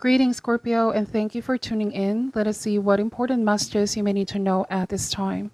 Greetings, Scorpio, and thank you for tuning in. Let us see what important messages you may need to know at this time.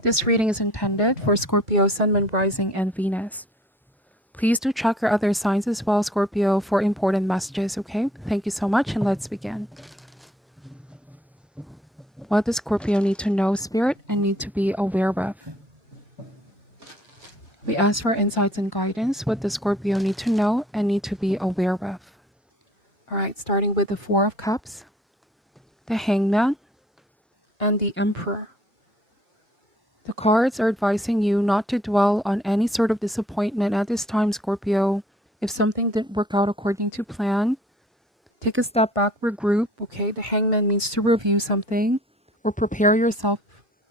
This reading is intended for Scorpio, Sun, Moon, Rising, and Venus. Please do check your other signs as well, Scorpio, for important messages, okay? Thank you so much, and let's begin. What does Scorpio need to know, Spirit, and need to be aware of? We ask for insights and guidance. What does Scorpio need to know and need to be aware of? All right, starting with the Four of Cups, the Hangman, and the Emperor. The cards are advising you not to dwell on any sort of disappointment at this time, Scorpio. If something didn't work out according to plan, take a step back, regroup, okay? The Hangman means to review something or prepare yourself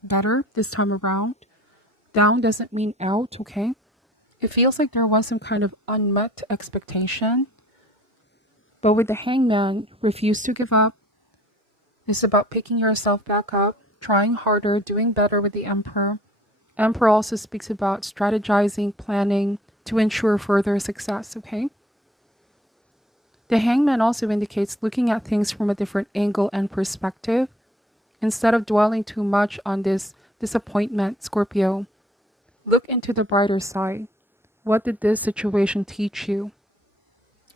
better this time around. Down doesn't mean out, okay? It feels like there was some kind of unmet expectation. But with the Hangman, refuse to give up. It's about picking yourself back up, trying harder, doing better with the Emperor. Emperor also speaks about strategizing, planning to ensure further success, okay? The Hangman also indicates looking at things from a different angle and perspective. Instead of dwelling too much on this disappointment, Scorpio, look into the brighter side. What did this situation teach you?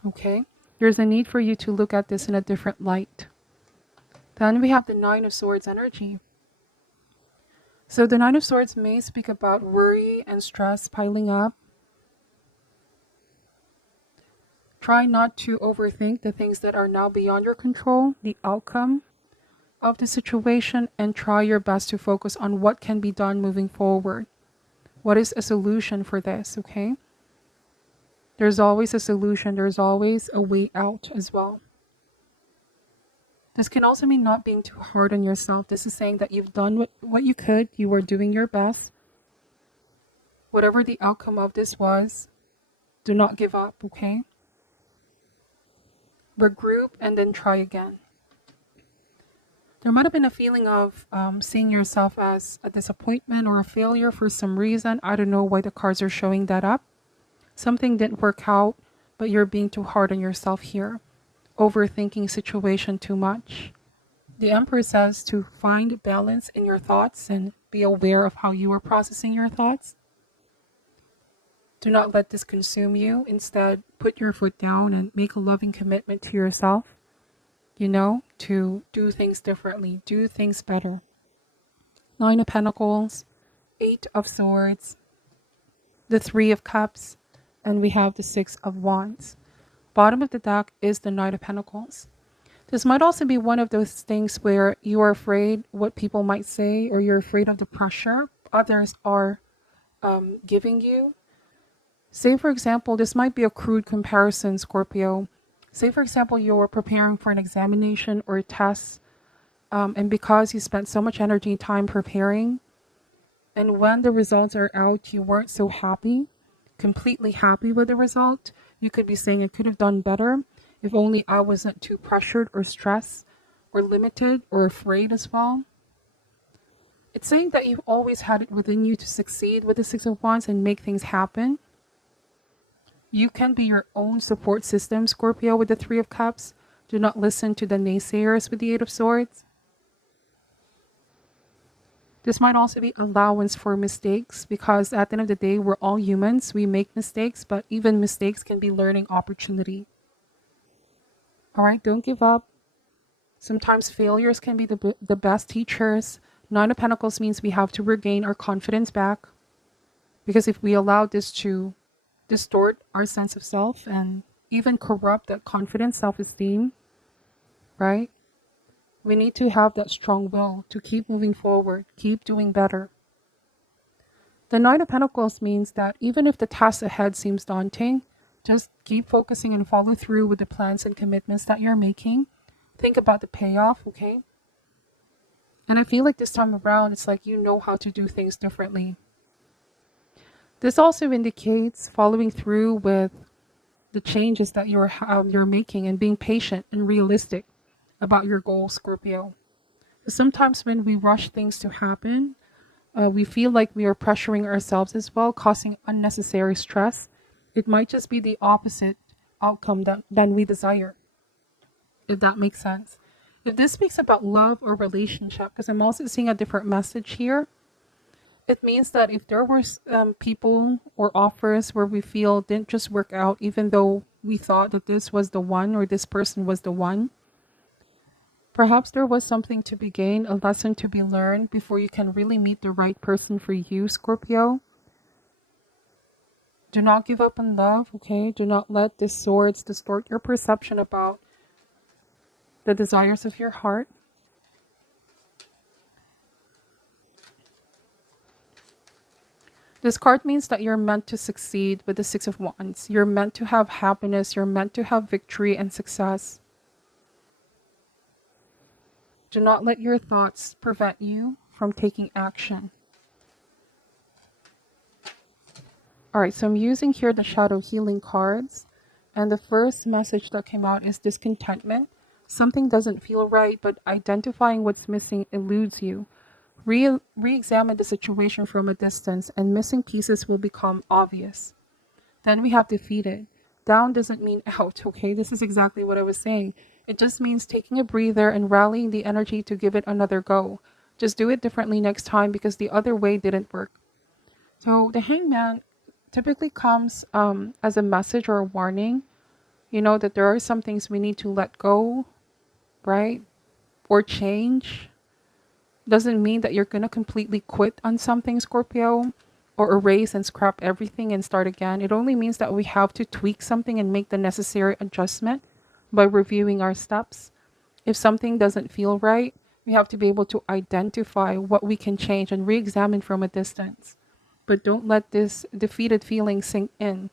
Okay? There's a need for you to look at this in a different light. Then we have the Nine of Swords energy. So the Nine of Swords may speak about worry and stress piling up. Try not to overthink the things that are now beyond your control, the outcome of the situation, and try your best to focus on what can be done moving forward. What is a solution for this, okay? There's always a solution. There's always a way out as well. This can also mean not being too hard on yourself. This is saying that you've done what you could. You were doing your best. Whatever the outcome of this was, do not give up, okay? Regroup and then try again. There might have been a feeling of seeing yourself as a disappointment or a failure for some reason. I don't know why the cards are showing that up. Something didn't work out, but you're being too hard on yourself here. Overthinking situation too much. The Emperor says to find balance in your thoughts and be aware of how you are processing your thoughts. Do not let this consume you. Instead, put your foot down and make a loving commitment to yourself, to do things differently, do things better. Nine of Pentacles, Eight of Swords, the Three of Cups, and we have the Six of Wands. Bottom of the deck is the Knight of Pentacles. This might also be one of those things where you are afraid what people might say, or you're afraid of the pressure others are giving you. Say, for example, this might be a crude comparison, Scorpio. Say, for example, you're preparing for an examination or a test, and because you spent so much energy and time preparing, and when the results are out, you weren't so completely happy with the result. You could be saying, I could have done better if only I wasn't too pressured or stressed or limited or afraid as well. It's saying that you've always had it within you to succeed with the Six of Wands and make things happen. You can be your own support system, Scorpio, with the Three of Cups. Do not listen to the naysayers with the Eight of Swords. This might also be allowance for mistakes, because at the end of the day, we're all humans. We make mistakes, but even mistakes can be learning opportunity. All right, don't give up. Sometimes failures can be the best teachers. Nine of Pentacles means we have to regain our confidence back, because if we allow this to distort our sense of self and even corrupt that confidence, self-esteem, right? We need to have that strong will to keep moving forward, keep doing better. The Knight of Pentacles means that even if the task ahead seems daunting, just keep focusing and follow through with the plans and commitments that you're making. Think about the payoff, okay? And I feel like this time around, it's like you know how to do things differently. This also indicates following through with the changes that you're making and being patient and realistic about your goals, Scorpio. Sometimes when we rush things to happen, we feel like we are pressuring ourselves as well, causing unnecessary stress. It might just be the opposite outcome than we desire. if that makes sense. If this speaks about love or relationship, because I'm also seeing a different message here, it means that if there were people or offers where we feel didn't just work out, even though we thought that this was the one or this person was the one, perhaps there was something to be gained, a lesson to be learned before you can really meet the right person for you, Scorpio. Do not give up on love, okay? Do not let these swords distort your perception about the desires of your heart. This card means that you're meant to succeed with the Six of Wands. You're meant to have happiness. You're meant to have victory and success. Do not let your thoughts prevent you from taking action. All right, so I'm using here the shadow healing cards. And the first message that came out is discontentment. Something doesn't feel right, but identifying what's missing eludes you. Re-examine the situation from a distance and missing pieces will become obvious. Then we have defeated. Down doesn't mean out, okay? This is exactly what I was saying. It just means taking a breather and rallying the energy to give it another go. Just do it differently next time because the other way didn't work. So the hangman typically comes as a message or a warning, you know, that there are some things we need to let go, right? Or change. Doesn't mean that you're going to completely quit on something, Scorpio, or erase and scrap everything and start again. It only means that we have to tweak something and make the necessary adjustment by reviewing our steps. If something doesn't feel right, we have to be able to identify what we can change and re-examine from a distance. But don't let this defeated feeling sink in.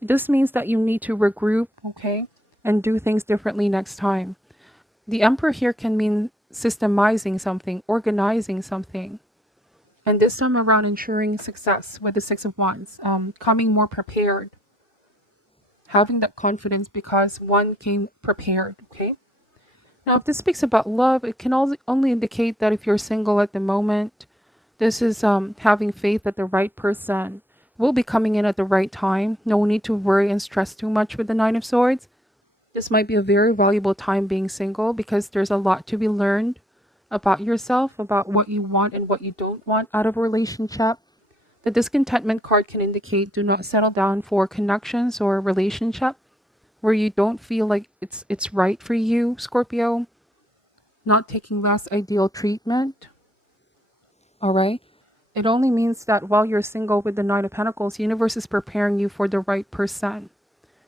This means that you need to regroup, okay, and do things differently next time. The Emperor here can mean systemizing something, organizing something. And this time around, ensuring success with the Six of Wands, coming more prepared. Having that confidence because one came prepared, okay? Now, if this speaks about love, it can only indicate that if you're single at the moment, this is having faith that the right person will be coming in at the right time. No need to worry and stress too much with the Nine of Swords. This might be a very valuable time being single because there's a lot to be learned about yourself, about what you want and what you don't want out of a relationship. The discontentment card can indicate do not settle down for connections or a relationship where you don't feel like it's right for you, Scorpio. Not taking less ideal treatment. All right. It only means that while you're single with the Nine of Pentacles, the universe is preparing you for the right person.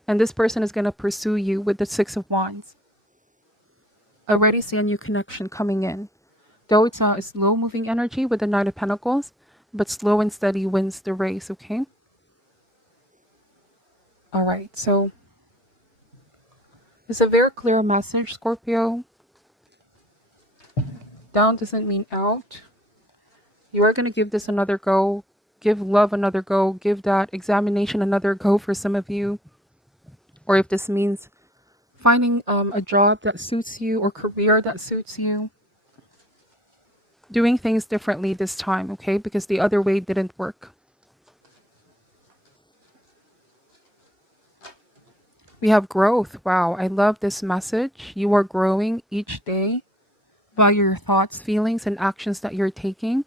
And this person is going to pursue you with the Six of Wands. Already see a new connection coming in. Though it's a slow-moving energy with the Knight of Pentacles, but slow and steady wins the race, okay? All right, so it's a very clear message, Scorpio. Down doesn't mean out. You are going to give this another go. Give love another go. Give that examination another go for some of you. Or if this means finding a job that suits you or career that suits you. Doing things differently this time, okay? Because the other way didn't work. We have growth. Wow, I love this message. You are growing each day by your thoughts, feelings, and actions that you're taking.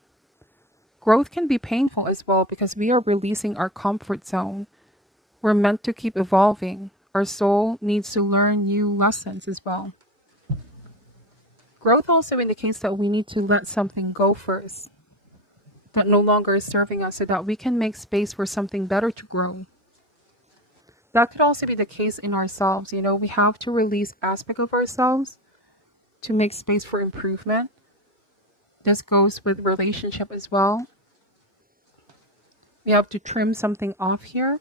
Growth can be painful as well because we are releasing our comfort zone. We're meant to keep evolving. Our soul needs to learn new lessons as well. Growth also indicates that we need to let something go first that no longer is serving us so that we can make space for something better to grow. That could also be the case in ourselves. You know, we have to release aspects of ourselves to make space for improvement. This goes with relationship as well. We have to trim something off here.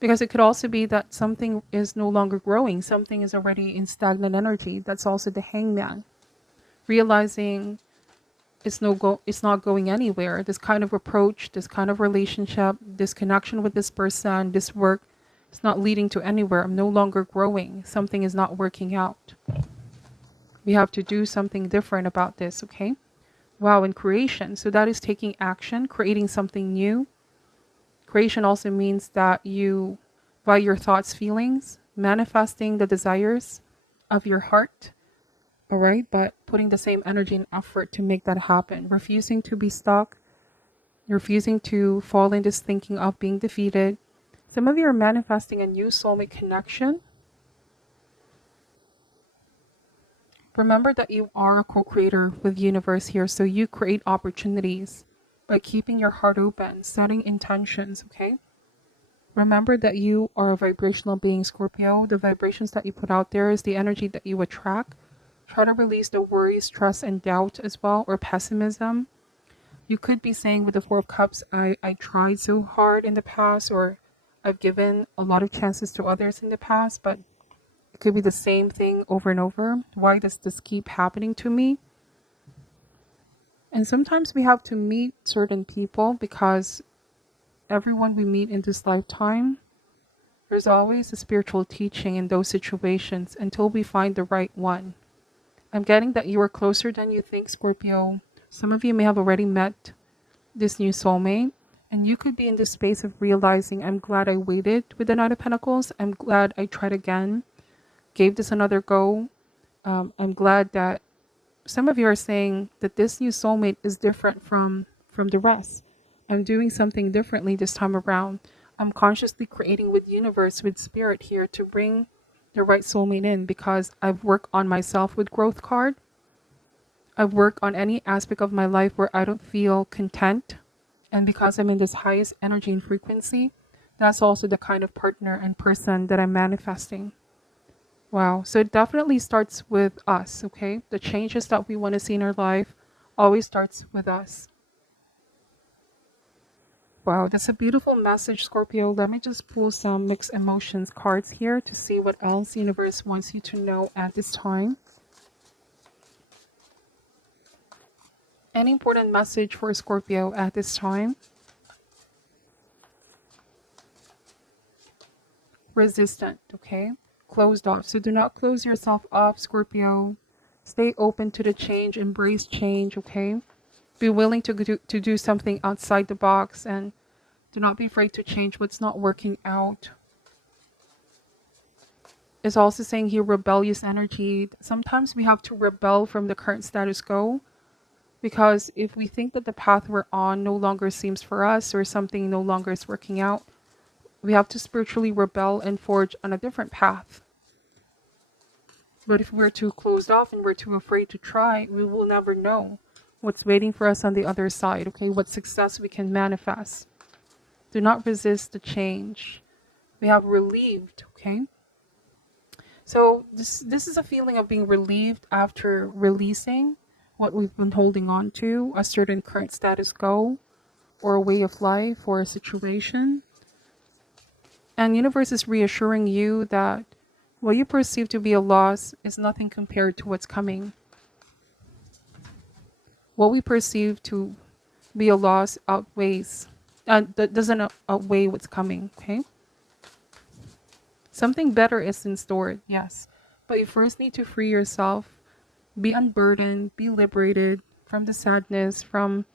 Because it could also be that something is no longer growing. Something is already in stagnant energy. That's also the Hangman. Realizing it's not going anywhere. This kind of approach, this kind of relationship, this connection with this person, this work, it's not leading to anywhere. I'm no longer growing. Something is not working out. We have to do something different about this, okay? Wow, and creation. So that is taking action, creating something new. Creation also means that you, by your thoughts, feelings, manifesting the desires of your heart. All right, but putting the same energy and effort to make that happen, refusing to be stuck, refusing to fall into this thinking of being defeated. Some of you are manifesting a new soulmate connection. Remember that you are a co-creator with the universe here, so you create opportunities by keeping your heart open, setting intentions, okay? Remember that you are a vibrational being, Scorpio. The vibrations that you put out there is the energy that you attract. Try to release the worry, stress, and doubt as well, or pessimism. You could be saying with the Four of Cups, I tried so hard in the past, or I've given a lot of chances to others in the past, but it could be the same thing over and over. Why does this keep happening to me? And sometimes we have to meet certain people because everyone we meet in this lifetime, there's always a spiritual teaching in those situations until we find the right one. I'm getting that you are closer than you think, Scorpio. Some of you may have already met this new soulmate, and you could be in this space of realizing, I'm glad I waited with the Knight of Pentacles. I'm glad I tried again, gave this another go. I'm glad that some of you are saying that this new soulmate is different from the rest. I'm doing something differently this time around. I'm consciously creating with universe, with spirit here to bring the right soulmate in because I've worked on myself with growth card. I've worked on any aspect of my life where I don't feel content. And because I'm in this highest energy and frequency, that's also the kind of partner and person that I'm manifesting. Wow. So it definitely starts with us, okay? The changes that we want to see in our life always starts with us. Wow, that's a beautiful message, Scorpio. Let me just pull some mixed emotions cards here to see what else the universe wants you to know at this time. Any important message for Scorpio at this time? Resistant, okay? Closed off. So do not close yourself off, Scorpio. Stay open to the change, embrace change, okay? Be willing to do something outside the box, and do not be afraid to change what's not working out. It's also saying here rebellious energy. Sometimes we have to rebel from the current status quo, because if we think that the path we're on no longer seems for us, or something no longer is working out, we have to spiritually rebel and forge on a different path. But if we're too closed off and we're too afraid to try, we will never know what's waiting for us on the other side, okay? What success we can manifest. Do not resist the change. We have relieved, okay? So this is a feeling of being relieved after releasing what we've been holding on to, a certain current status quo, or a way of life, or a situation. And universe is reassuring you that what you perceive to be a loss is nothing compared to what's coming. What we perceive to be a loss outweighs, that doesn't outweigh what's coming, okay? Something better is in store, yes. But you first need to free yourself, be unburdened, be liberated from the sadness, from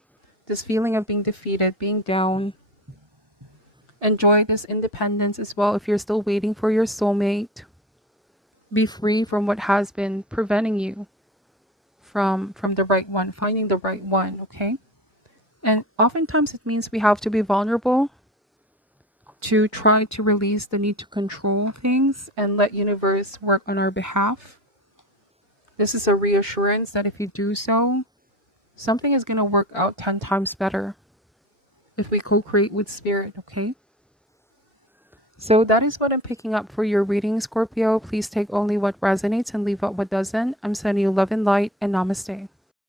this feeling of being defeated, being down. Enjoy this independence as well if you're still waiting for your soulmate. Be free from what has been preventing you from the right one, finding the right one, okay? And oftentimes it means we have to be vulnerable to try to release the need to control things and let universe work on our behalf. This is a reassurance that if you do so, something is going to work out 10 times better if we co-create with spirit, okay? So that is what I'm picking up for your reading, Scorpio. Please take only what resonates and leave out what doesn't. I'm sending you love and light, and namaste.